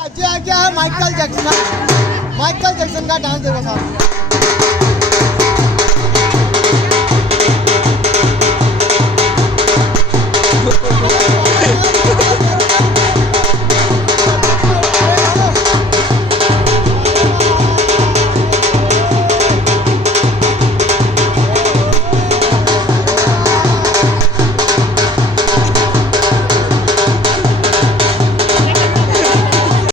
आज आगे है माइकल जैक्सन का डांस देखो साहब।